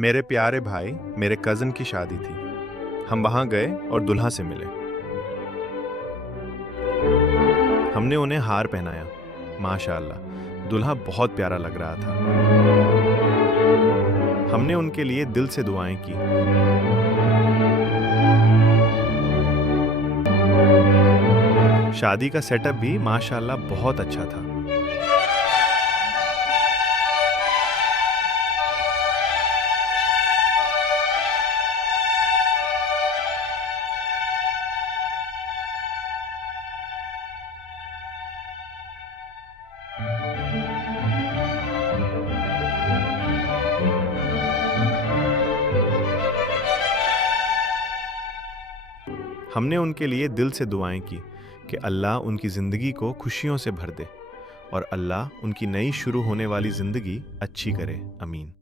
मेरे प्यारे भाई, मेरे कज़न की शादी थी। हम वहाँ गए और दूल्हा से मिले। हमने उन्हें हार पहनाया। माशाअल्लाह, दूल्हा बहुत प्यारा लग रहा था। हमने उनके लिए दिल से दुआएं की। शादी का सेटअप भी माशाअल्लाह बहुत अच्छा था। हमने उनके लिए दिल से दुआएं की कि अल्लाह उनकी ज़िंदगी को खुशियों से भर दे और अल्लाह उनकी नई शुरू होने वाली ज़िंदगी अच्छी करे। आमीन।